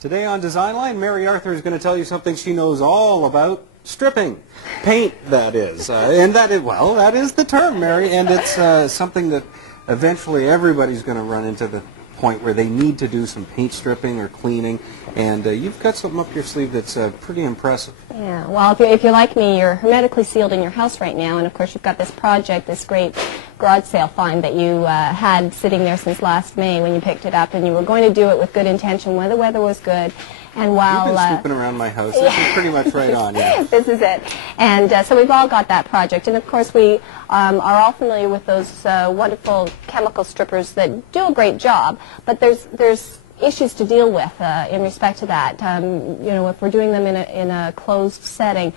Today on Design Line, Mary Arthur is going to tell you something she knows all about: stripping. Paint, that is. And that is, well, that is the term, Mary, and it's something that eventually everybody's going to run into the point where they need to do some paint stripping or cleaning, and you've got something up your sleeve that's pretty impressive. Yeah, well, if you're like me, you're hermetically sealed in your house right now, and of course you've got this project, this great garage sale find that you had sitting there since last May when you picked it up, and you were going to do it with good intention when the weather was good. And while you've been snooping around my house, this is pretty much right on. Yeah. This is it. And so we've all got that project. And of course we are all familiar with those wonderful chemical strippers that do a great job. But there's issues to deal with in respect to that. You know, if we're doing them in a closed setting,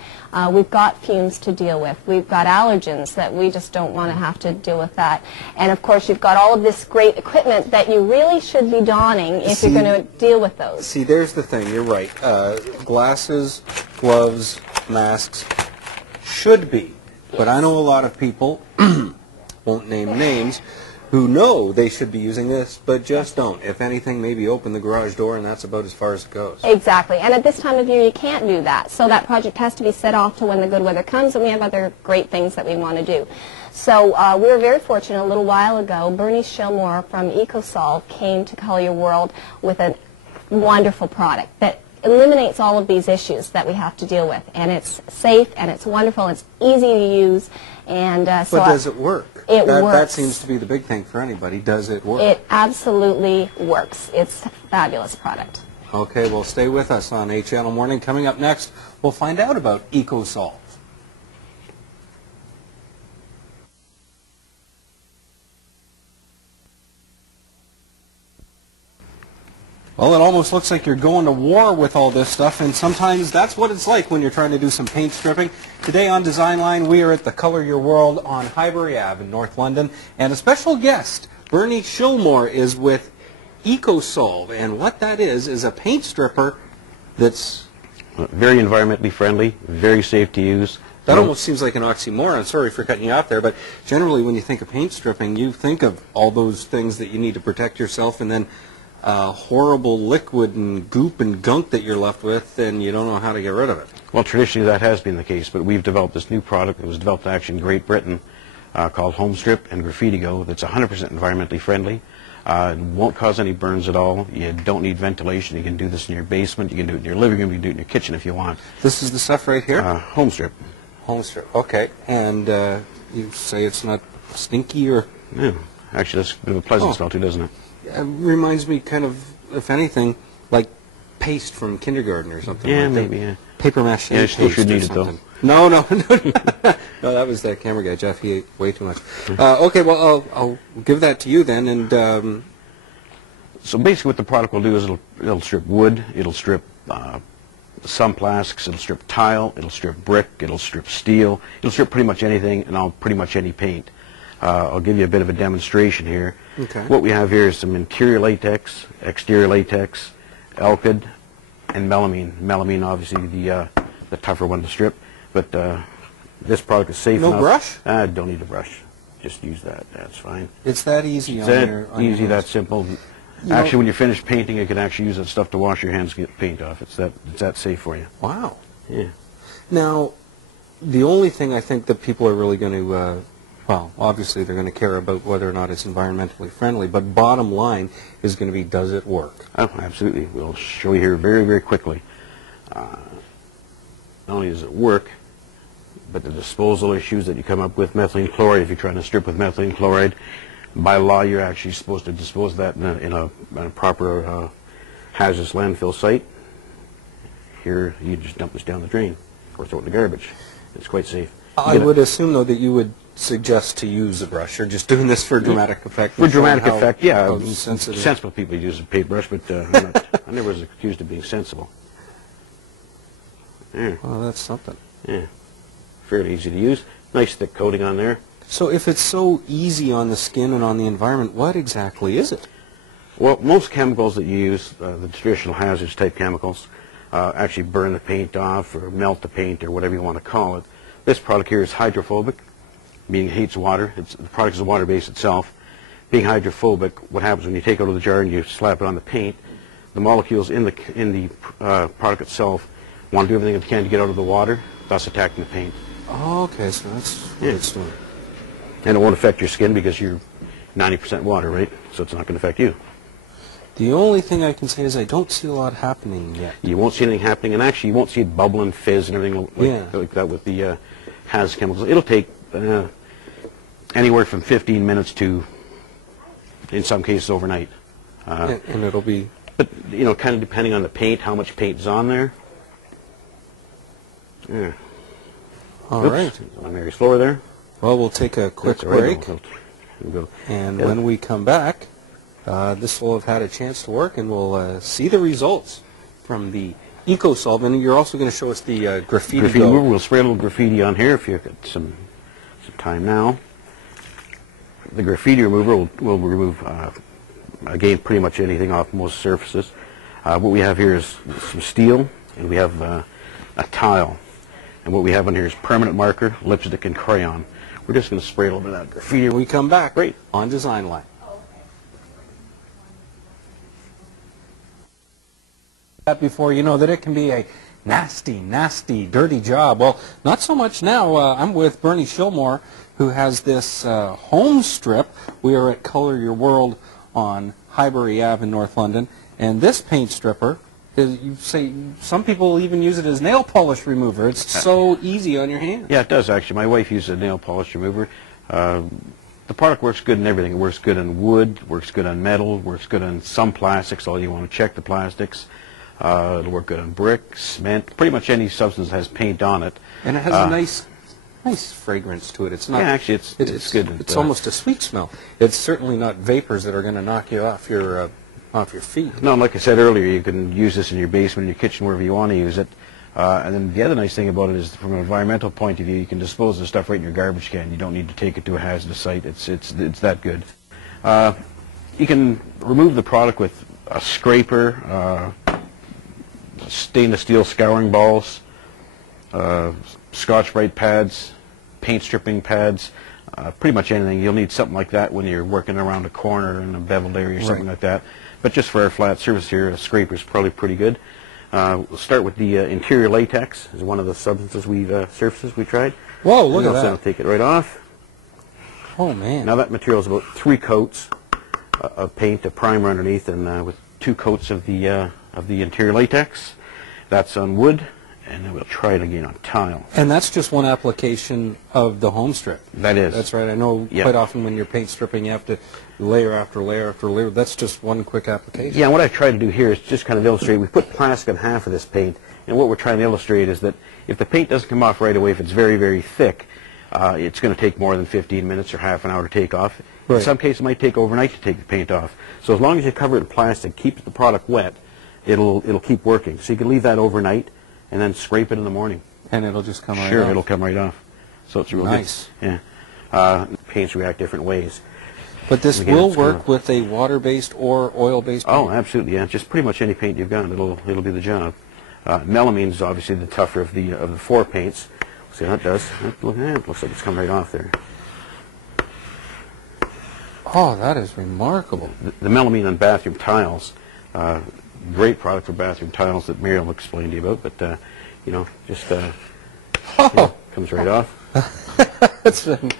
we've got fumes to deal with. We've got allergens that we just don't want to have to deal with that. And of course, you've got all of this great equipment that you really should be donning if you're going to deal with those. See, there's the thing. You're right. Glasses, gloves, masks should be. Yes. But I know a lot of people, won't name names, who know they should be using this, but just don't. If anything, maybe open the garage door, and that's about as far as it goes. Exactly. And at this time of year, you can't do that. So that project has to be set off to when the good weather comes, and we have other great things that we want to do. So we were very fortunate a little while ago. Bernie Shillmore from EcoSolve came to Color Your World with a wonderful product that eliminates all of these issues that we have to deal with. And it's safe, and it's wonderful, it's easy to use. And so but does it work? It works. That seems to be the big thing for anybody. Does it work? It absolutely works. It's a fabulous product. Okay, well, stay with us on A Channel Morning. Coming up next, we'll find out about EcoSolve. Well, it almost looks like you're going to war with all this stuff, and sometimes that's what it's like when you're trying to do some paint stripping. Today on Design Line, we are at the Color Your World on Highbury Ave in North London, and a special guest, Bernie Shillmore, is with EcoSolve, and what that is a paint stripper that's very environmentally friendly, very safe to use. That almost seems like an oxymoron. Sorry for cutting you off there, but generally when you think of paint stripping, you think of all those things that you need to protect yourself, and then horrible liquid and goop and gunk that you're left with, and you don't know how to get rid of it. Well, traditionally that has been the case, but we've developed this new product that was developed actually in Great Britain called Home Strip and Graffiti Go that's 100% environmentally friendly. It won't cause any burns at all. You don't need ventilation. You can do this in your basement. You can do it in your living room. You can do it in your kitchen if you want. This is the stuff right here? Home Strip. Home Strip, okay. And you say it's not stinky or? Yeah, actually that's a bit of a pleasant smell too, doesn't it? Reminds me kind of, if anything, like paste from kindergarten or something. Yeah, like maybe, yeah. Paper mache. Yeah, still should need it, though. No, no, no. No, that was that camera guy, Jeff. He ate way too much. Okay, well, I'll give that to you then. And so basically what the product will do is it'll strip wood, it'll strip some plastics, it'll strip tile, it'll strip brick, it'll strip steel, it'll strip pretty much anything and pretty much any paint. I'll give you a bit of a demonstration here. Okay. What we have here is some interior latex, exterior latex, alkyd, and melamine. Melamine, obviously, the tougher one to strip, but this product is safe enough. No brush? Don't need a brush. Just use that. That's fine. It's that easy It's on that your that simple. Actually, when you're finished painting, you can actually use that stuff to wash your hands and get paint off. It's that safe for you. Wow. Yeah. Now, the only thing I think that people are really going to well, obviously they're going to care about whether or not it's environmentally friendly, but bottom line is going to be, does it work? Oh, absolutely. We'll show you here very, very quickly. Not only does it work, but the disposal issues that you come up with, methylene chloride, if you're trying to strip with methylene chloride, by law you're actually supposed to dispose of that in a proper hazardous landfill site. Here you just dump this down the drain or throw it in the garbage. It's quite safe. I would assume, though, that you would suggest to use a brush. You're just doing this for dramatic effect. For dramatic effect, yeah. Sensible people use a paintbrush, but I never was accused of being sensible. Yeah. Well, that's something. Yeah. Fairly easy to use. Nice thick coating on there. So if it's so easy on the skin and on the environment, what exactly is it? Well, most chemicals that you use, the traditional hazardous type chemicals, actually burn the paint off or melt the paint or whatever you want to call it. This product here is hydrophobic, meaning it hates water. The product is a water base itself. Being hydrophobic, what happens when you take it out of the jar and you slap it on the paint, the molecules in the product itself want to do everything they can to get out of the water, thus attacking the paint. Oh, okay, so that's what it's doing. And it won't affect your skin because you're 90% water, right? So it's not going to affect you. The only thing I can say is I don't see a lot happening yet. You won't see anything happening, and actually you won't see it bubble and fizz and everything like that with the hazardous chemicals. It'll take anywhere from 15 minutes to, in some cases, overnight. And it'll be... But, you know, kind of depending on the paint, how much paint is on there. Yeah. All right. On Mary's floor there. Well, we'll take a quick break. We'll And when we come back, this will have had a chance to work, and we'll see the results from the EcoSolve. And you're also going to show us the graffiti remover. We'll spray a little graffiti on here if you've got some time now. The graffiti remover will remove, again, pretty much anything off most surfaces. What we have here is some steel, and we have a tile. And what we have on here is permanent marker, lipstick, and crayon. We're just going to spray a little bit of that graffiti. We come back Great. on Design Line. Before you know that it can be a nasty, nasty, dirty job. Well, not so much now. I'm with Bernie Shillmore, who has this home strip. We are at Color Your World on Highbury Ave in North London, and this paint stripper is, you say, some people even use it as nail polish remover. It's so easy on your hands. Yeah, it does actually. My wife uses a nail polish remover. The product works good in everything. It works good on wood, works good on metal, works good on some plastics, although you want to check the plastics. It'll work good on brick, cement, pretty much any substance that has paint on it. And it has a nice fragrance to it. It's not. Yeah, actually, it's good. It's almost a sweet smell. It's certainly not vapors that are going to knock you off your feet. No, and like I said earlier, you can use this in your basement, in your kitchen, wherever you want to use it. And then the other nice thing about it is, from an environmental point of view, you can dispose of stuff right in your garbage can. You don't need to take it to a hazardous site. It's that good. You can remove the product with a scraper, stainless steel scouring balls, Scotch-Brite pads, paint stripping pads, pretty much anything. You'll need something like that when you're working around a corner in a beveled area or something like that. But just for our flat surface here, a scraper is probably pretty good. We'll start with the interior latex. Is one of the substances surfaces we tried. Whoa, look at that. I'll take it right off. Oh, man. Now that material is about 3 coats of paint, a primer underneath, and with 2 coats of the interior latex. That's on wood, and then we'll try it again on tile. And that's just one application of the home strip. That is. That's right. I know quite often when you're paint stripping, you have to layer after layer after layer. That's just one quick application. Yeah, and what I've tried to do here is just kind of illustrate. We put plastic on half of this paint, and what we're trying to illustrate is that if the paint doesn't come off right away, if it's very, very thick, it's going to take more than 15 minutes or half an hour to take off. Right. In some cases, it might take overnight to take the paint off. So as long as you cover it in plastic, keeps the product wet, it'll keep working. So you can leave that overnight and then scrape it in the morning. And it'll just come right off. Sure, it'll come right off. So it's real nice. Good. Yeah. Paints react different ways. But this will work with a water-based or oil-based paint? Oh, absolutely. Yeah, just pretty much any paint you've got, it'll do the job. Melamine is obviously the tougher of the 4 paints. See how that does? It looks like it's come right off there. Oh, that is remarkable. The melamine on bathroom tiles. Great product for bathroom tiles that Mary will explain to you about, but you know, just comes right off. That's been...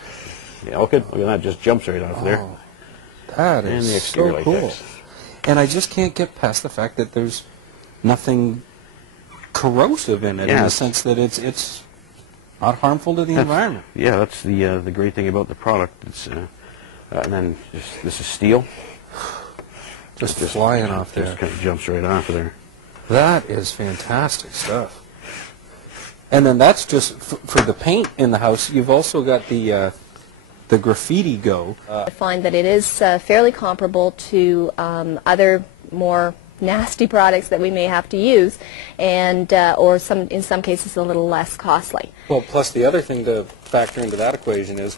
Yeah, look at that, just jumps right off there. That and is the exterior so cool. latex. And I just can't get past the fact that there's nothing corrosive in it, in the sense that it's not harmful to the environment. Yeah, that's the great thing about the product. It's and then this is steel. Just flying off there. Just kind of jumps right off of there. That is fantastic stuff. And then that's just for the paint in the house. You've also got the Graffiti Go. I find that it is fairly comparable to other more nasty products that we may have to use, and or in some cases a little less costly. Well, plus the other thing to factor into that equation is